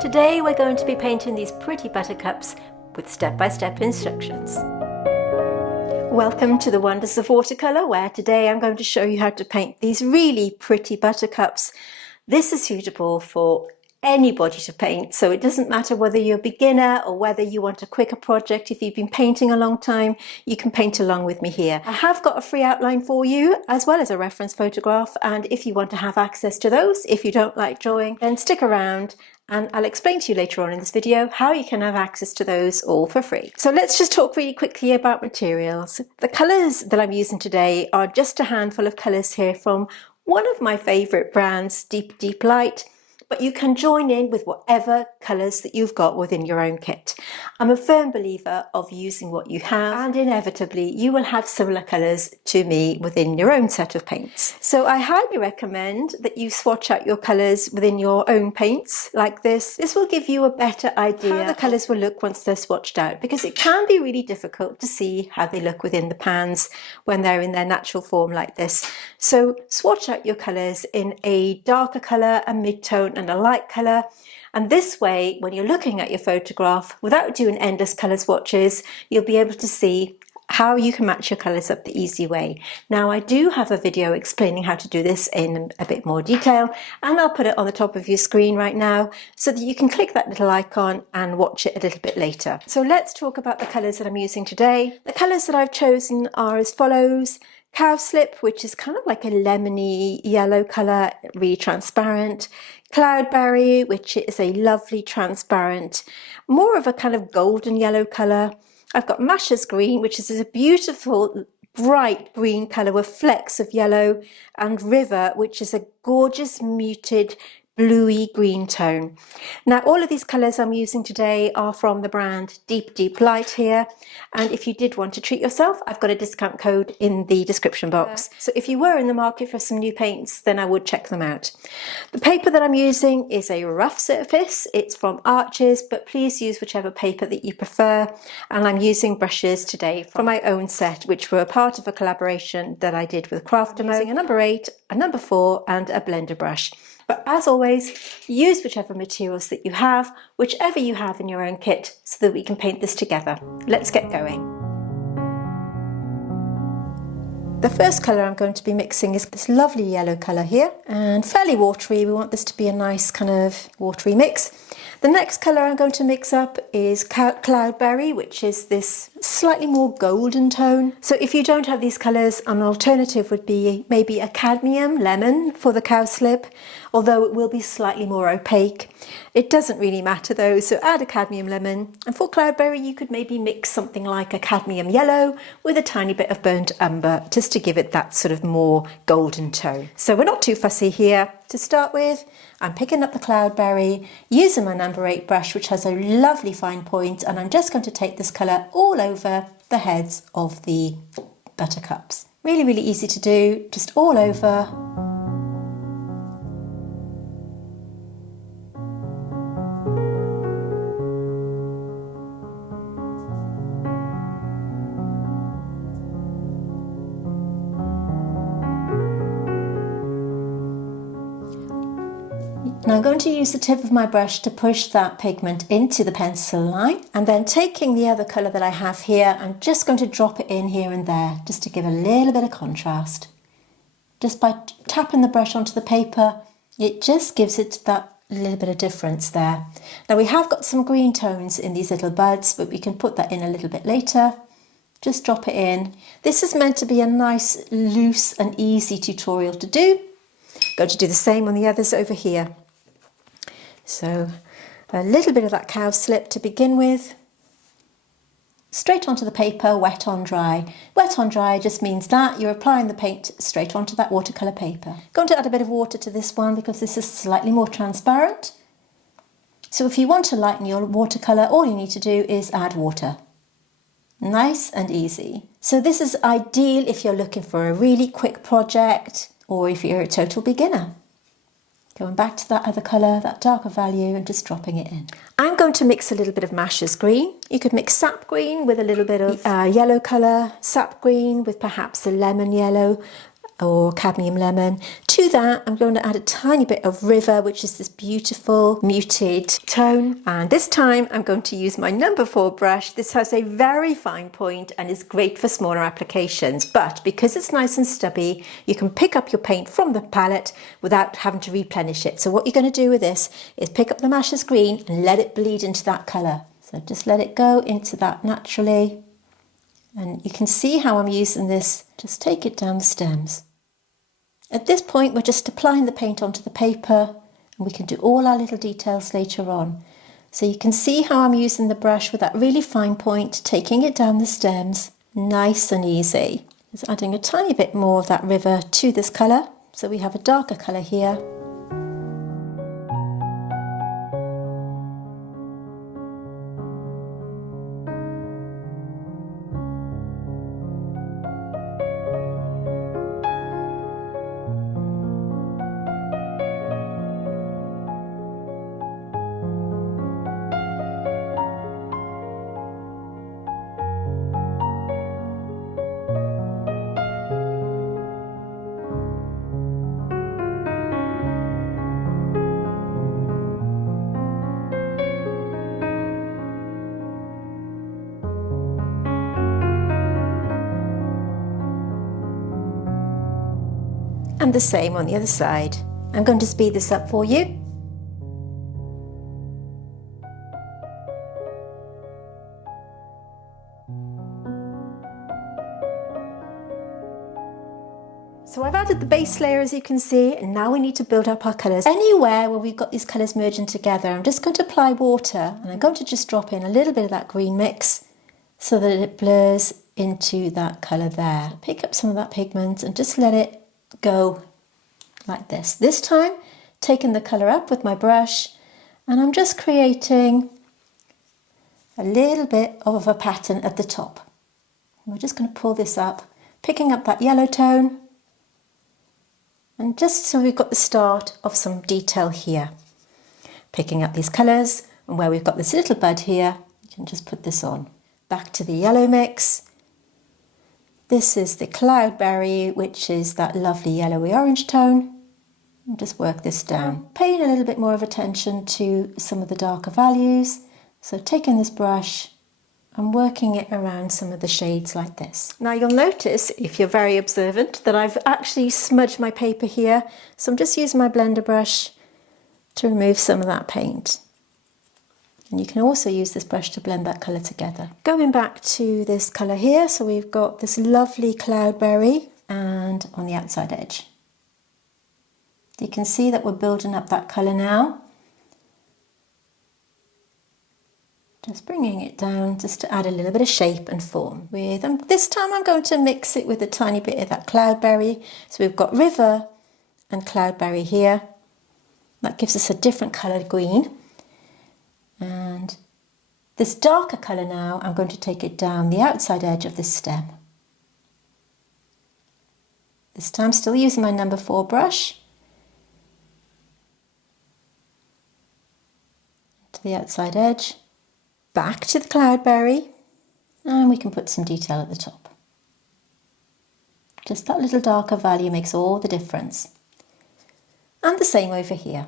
Today we're going to be painting these pretty buttercups with step-by-step instructions. Welcome to the Wonders of Watercolour, where today I'm going to show you how to paint these really pretty buttercups. This is suitable for anybody to paint, so it doesn't matter whether you're a beginner or whether you want a quicker project. If you've been painting a long time, you can paint along with me here. I have got a free outline for you as well as a reference photograph, and if you want to have access to those, if you don't like drawing, then stick around and I'll explain to you later on in this video how you can have access to those all for free. So let's just talk really quickly about materials. The colours that I'm using today are just a handful of colours here from one of my favourite brands, Deep Light, but you can join in with whatever colours that you've got within your own kit. I'm a firm believer of using what you have, and inevitably you will have similar colours to me within your own set of paints. So I highly recommend that you swatch out your colours within your own paints like this. This will give you a better idea how the colours will look once they're swatched out, because it can be really difficult to see how they look within the pans when they're in their natural form like this. So swatch out your colours in a darker colour, a mid-tone and a light colour, and this way when you're looking at your photograph without doing endless colour swatches, you'll be able to see how you can match your colours up the easy way. Now I do have a video explaining how to do this in a bit more detail, and I'll put it on the top of your screen right now so that you can click that little icon and watch it a little bit later. So let's talk about the colours that I'm using today. The colours that I've chosen are as follows: Cowslip, which is kind of like a lemony yellow colour, really transparent. Cloudberry, which is a lovely transparent, more of a kind of golden yellow colour. I've got Masha's green, which is a beautiful bright green colour with flecks of yellow, and River, which is a gorgeous muted bluey green tone. Now all of these colours I'm using today are from the brand Deep Light here, and if you did want to treat yourself, I've got a discount code in the description box. So if you were in the market for some new paints, then I would check them out. The paper that I'm using is a rough surface. It's from Arches, but please use whichever paper that you prefer, and I'm using brushes today from my own set, which were a part of a collaboration that I did with Craft Demo. I'm using a number 8, a number 4 and a blender brush. But as always, use whichever materials that you have, whichever you have in your own kit, so that we can paint this together. Let's get going. The first colour I'm going to be mixing is this lovely yellow colour here, and fairly watery. We want this to be a nice kind of watery mix. The next colour I'm going to mix up is Cloudberry, which is this slightly more golden tone. So if you don't have these colours, an alternative would be maybe a cadmium lemon for the Cowslip, although it will be slightly more opaque. It doesn't really matter though, so add a cadmium lemon. And for Cloudberry, you could maybe mix something like a cadmium yellow with a tiny bit of burnt umber, just to give it that sort of more golden tone. So we're not too fussy here. To start with, I'm picking up the Cloudberry, using my number 8 brush, which has a lovely fine point, and I'm just going to take this colour all over the heads of the buttercups. Really, really easy to do, just all over. Now I'm going to use the tip of my brush to push that pigment into the pencil line, and then taking the other colour that I have here, I'm just going to drop it in here and there just to give a little bit of contrast. Just by tapping the brush onto the paper, it just gives it that little bit of difference there. Now we have got some green tones in these little buds, but we can put that in a little bit later. Just drop it in. This is meant to be a nice, loose and easy tutorial to do. Going to do the same on the others over here. So a little bit of that Cowslip to begin with, straight onto the paper, wet on dry. Wet on dry just means that you're applying the paint straight onto that watercolour paper. Going to add a bit of water to this one because this is slightly more transparent. So if you want to lighten your watercolour, all you need to do is add water. Nice and easy. So this is ideal if you're looking for a really quick project or if you're a total beginner. Going back to that other colour, that darker value, and just dropping it in. I'm going to mix a little bit of Masha's green. You could mix sap green with a little bit of yellow colour, sap green with perhaps a lemon yellow, or cadmium lemon. To that, I'm going to add a tiny bit of River, which is this beautiful muted tone. And this time I'm going to use my number 4 brush. This has a very fine point and is great for smaller applications, but because it's nice and stubby, you can pick up your paint from the palette without having to replenish it. So what you're going to do with this is pick up the Masha's green and let it bleed into that colour. So just let it go into that naturally. And you can see how I'm using this. Just take it down the stems. At this point, we're just applying the paint onto the paper, and we can do all our little details later on. So you can see how I'm using the brush with that really fine point, taking it down the stems, nice and easy. Just adding a tiny bit more of that River to this colour. So we have a darker colour here. And the same on the other side. I'm going to speed this up for you. So I've added the base layer, as you can see, and now we need to build up our colours. Anywhere where we've got these colours merging together, I'm just going to apply water, and I'm going to just drop in a little bit of that green mix so that it blurs into that colour there. Pick up some of that pigment and just let it go like this. This time, taking the colour up with my brush, and I'm just creating a little bit of a pattern at the top. We're just going to pull this up, picking up that yellow tone, and just so we've got the start of some detail here. Picking up these colours, and where we've got this little bud here, you can just put this on. Back to the yellow mix. This is the Cloudberry, which is that lovely yellowy orange tone. And just work this down. Paying a little bit more of attention to some of the darker values. So taking this brush and working it around some of the shades like this. Now you'll notice, if you're very observant, that I've actually smudged my paper here. So I'm just using my blender brush to remove some of that paint. And you can also use this brush to blend that colour together. Going back to this colour here, so we've got this lovely Cloudberry and on the outside edge. You can see that we're building up that colour now. Just bringing it down just to add a little bit of shape and form. This time I'm going to mix it with a tiny bit of that Cloudberry. So we've got River and Cloudberry here. That gives us a different coloured green. And this darker colour now, I'm going to take it down the outside edge of this stem. This time still using my number 4 brush. To the outside edge. Back to the Cloudberry. And we can put some detail at the top. Just that little darker value makes all the difference. And the same over here.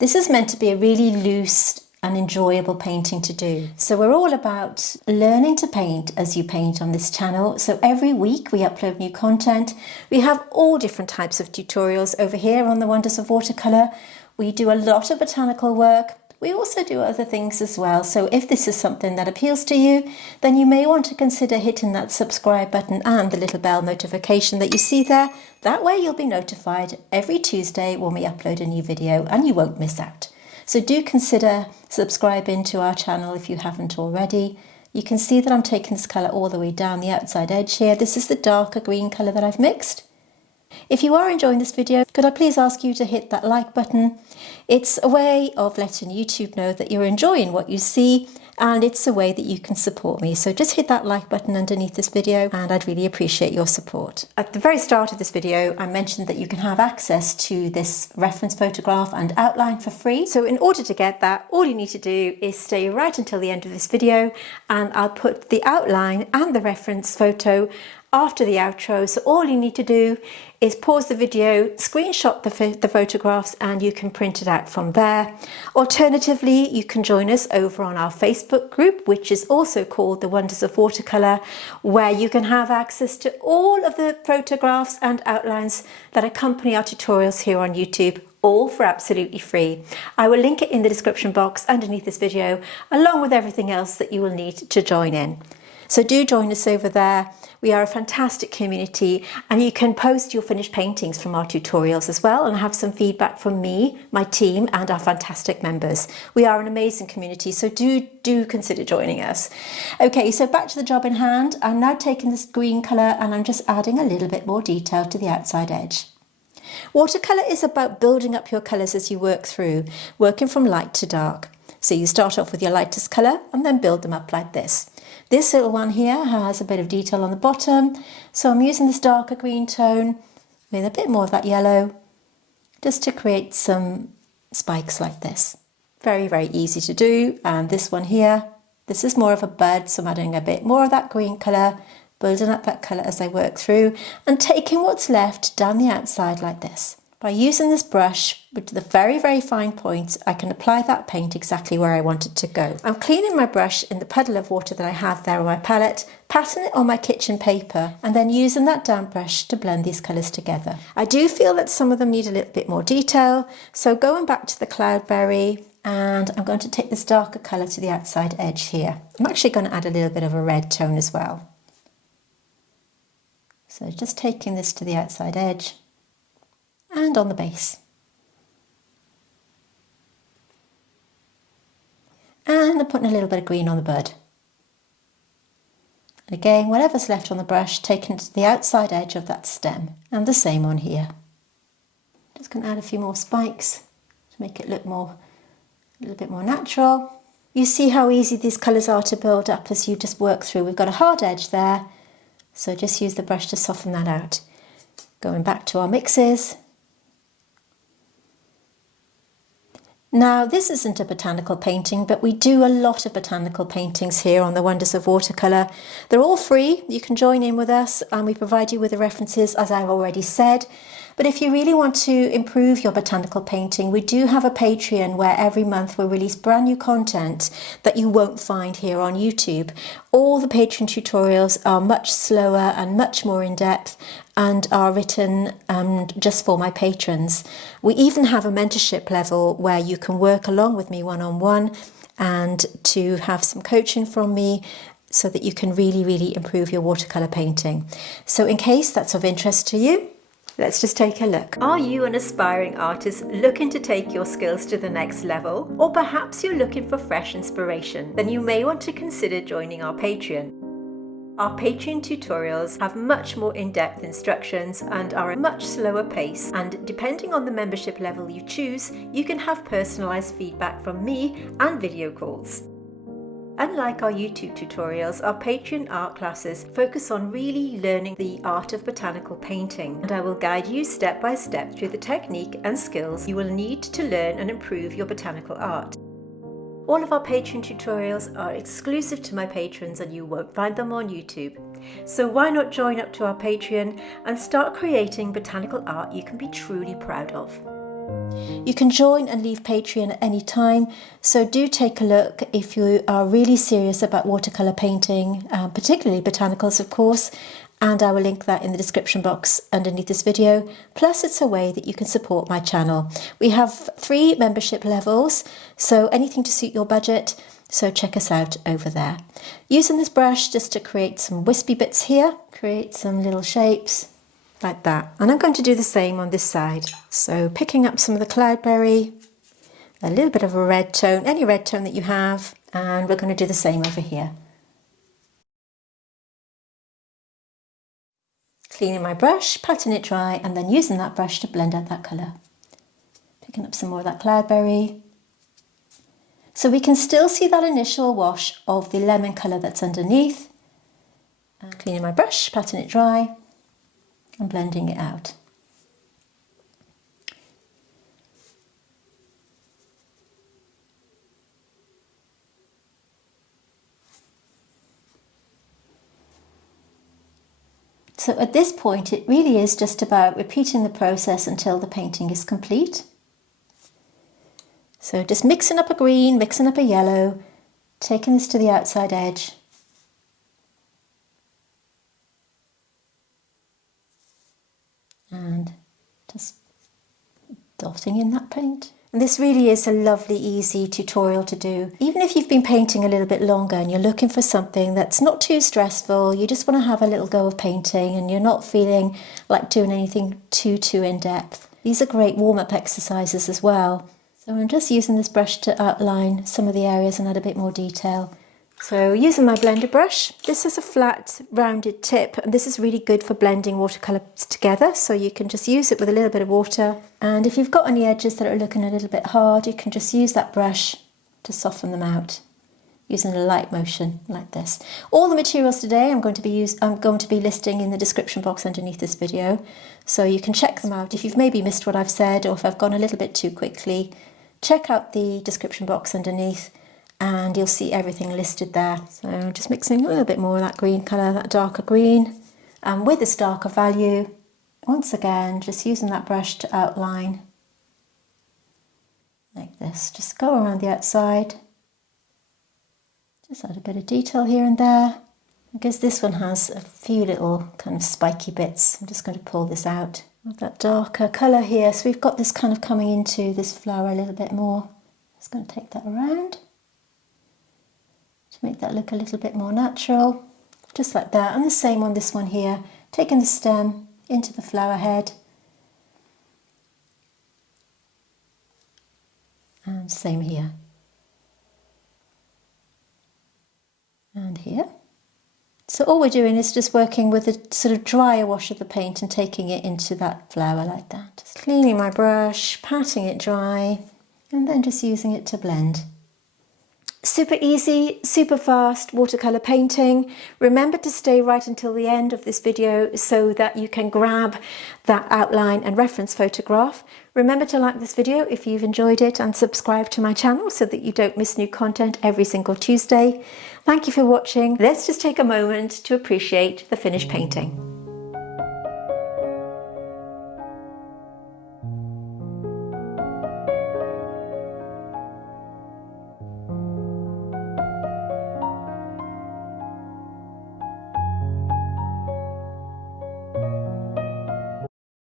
This is meant to be a really loose and enjoyable painting to do. So we're all about learning to paint as you paint on this channel. So every week we upload new content. We have all different types of tutorials over here on the Wonders of Watercolour. We do a lot of botanical work. We also do other things as well. So if this is something that appeals to you, then you may want to consider hitting that subscribe button and the little bell notification that you see there. That way you'll be notified every Tuesday when we upload a new video and you won't miss out. So do consider subscribing to our channel if you haven't already. You can see that I'm taking this colour all the way down the outside edge here. This is the darker green colour that I've mixed. If you are enjoying this video, could I please ask you to hit that like button? It's a way of letting YouTube know that you're enjoying what you see, and it's a way that you can support me. So just hit that like button underneath this video and I'd really appreciate your support. At the very start of this video, I mentioned that you can have access to this reference photograph and outline for free. So in order to get that, all you need to do is stay right until the end of this video, and I'll put the outline and the reference photo after the outro. So all you need to do is pause the video, screenshot the photographs, and you can print it out from there. Alternatively, you can join us over on our Facebook group, which is also called The Wonders of Watercolour, where you can have access to all of the photographs and outlines that accompany our tutorials here on YouTube, all for absolutely free. I will link it in the description box underneath this video, along with everything else that you will need to join in. So do join us over there. We are a fantastic community, and you can post your finished paintings from our tutorials as well and have some feedback from me, my team, and our fantastic members. We are an amazing community, so do consider joining us. Okay, so back to the job in hand. I'm now taking this green colour and I'm just adding a little bit more detail to the outside edge. Watercolour is about building up your colours as you work through, working from light to dark. So you start off with your lightest colour and then build them up like this. This little one here has a bit of detail on the bottom, so I'm using this darker green tone with a bit more of that yellow just to create some spikes like this. Very, very easy to do. And this one here, this is more of a bud, so I'm adding a bit more of that green colour, building up that colour as I work through and taking what's left down the outside like this. By using this brush with the very, very fine points, I can apply that paint exactly where I want it to go. I'm cleaning my brush in the puddle of water that I have there on my palette, patting it on my kitchen paper, and then using that damp brush to blend these colours together. I do feel that some of them need a little bit more detail, so going back to the cloudberry, and I'm going to take this darker colour to the outside edge here. I'm actually going to add a little bit of a red tone as well. So just taking this to the outside edge and on the base. And I'm putting a little bit of green on the bud. And again, whatever's left on the brush, taking it to the outside edge of that stem. And the same on here. Just going to add a few more spikes to make it look a little bit more natural. You see how easy these colours are to build up as you just work through. We've got a hard edge there, so just use the brush to soften that out. Going back to our mixes. Now, this isn't a botanical painting, but we do a lot of botanical paintings here on the Wonders of Watercolour. They're all free. You can join in with us and we provide you with the references, as I've already said. But if you really want to improve your botanical painting, we do have a Patreon where every month we release brand new content that you won't find here on YouTube. All the Patreon tutorials are much slower and much more in depth and are written just for my patrons. We even have a mentorship level where you can work along with me one-on-one and to have some coaching from me so that you can really, really improve your watercolour painting. So in case that's of interest to you, let's just take a look. Are you an aspiring artist looking to take your skills to the next level? Or perhaps you're looking for fresh inspiration? Then you may want to consider joining our Patreon. Our Patreon tutorials have much more in-depth instructions and are a much slower pace, and depending on the membership level you choose, you can have personalised feedback from me and video calls. Unlike our YouTube tutorials, our Patreon art classes focus on really learning the art of botanical painting, and I will guide you step by step through the technique and skills you will need to learn and improve your botanical art. All of our Patreon tutorials are exclusive to my patrons and you won't find them on YouTube. So why not join up to our Patreon and start creating botanical art you can be truly proud of. You can join and leave Patreon at any time, so do take a look if you are really serious about watercolour painting, particularly botanicals of course, and I will link that in the description box underneath this video. Plus it's a way that you can support my channel. We have 3 membership levels, so anything to suit your budget, so check us out over there. Using this brush just to create some wispy bits here, create some little shapes like that. And I'm going to do the same on this side. So picking up some of the cloudberry, a little bit of a red tone, any red tone that you have, and we're going to do the same over here. Cleaning my brush, patting it dry, and then using that brush to blend out that colour. Picking up some more of that cloudberry. So we can still see that initial wash of the lemon colour that's underneath. And cleaning my brush, patting it dry, and blending it out. So at this point, it really is just about repeating the process until the painting is complete. So just mixing up a green, mixing up a yellow, taking this to the outside edge. And just dotting in that paint. And this really is a lovely, easy tutorial to do. Even if you've been painting a little bit longer and you're looking for something that's not too stressful, you just want to have a little go of painting and you're not feeling like doing anything too in-depth. These are great warm-up exercises as well. So I'm just using this brush to outline some of the areas and add a bit more detail. So using my blender brush, this is a flat rounded tip and this is really good for blending watercolours together, so you can just use it with a little bit of water, and if you've got any edges that are looking a little bit hard, you can just use that brush to soften them out using a light motion like this. All the materials today I'm going to be listing in the description box underneath this video, so you can check them out. If you've maybe missed what I've said or if I've gone a little bit too quickly, check out the description box underneath and you'll see everything listed there. So just mixing a little bit more of that green colour, that darker green, and with this darker value, once again, just using that brush to outline like this. Just go around the outside, just add a bit of detail here and there, because this one has a few little kind of spiky bits. I'm just going to pull this out with that darker colour here. So we've got this kind of coming into this flower a little bit more. Just going to take that around to make that look a little bit more natural, just like that. And the same on this one here, taking the stem into the flower head, and same here and here. So all we're doing is just working with a sort of drier wash of the paint and taking it into that flower like that. Just cleaning my brush, patting it dry, and then just using it to blend. Super easy, super fast watercolour painting. Remember to stay right until the end of this video so that you can grab that outline and reference photograph. Remember to like this video if you've enjoyed it and subscribe to my channel so that you don't miss new content every single Tuesday. Thank you for watching. Let's just take a moment to appreciate the finished painting.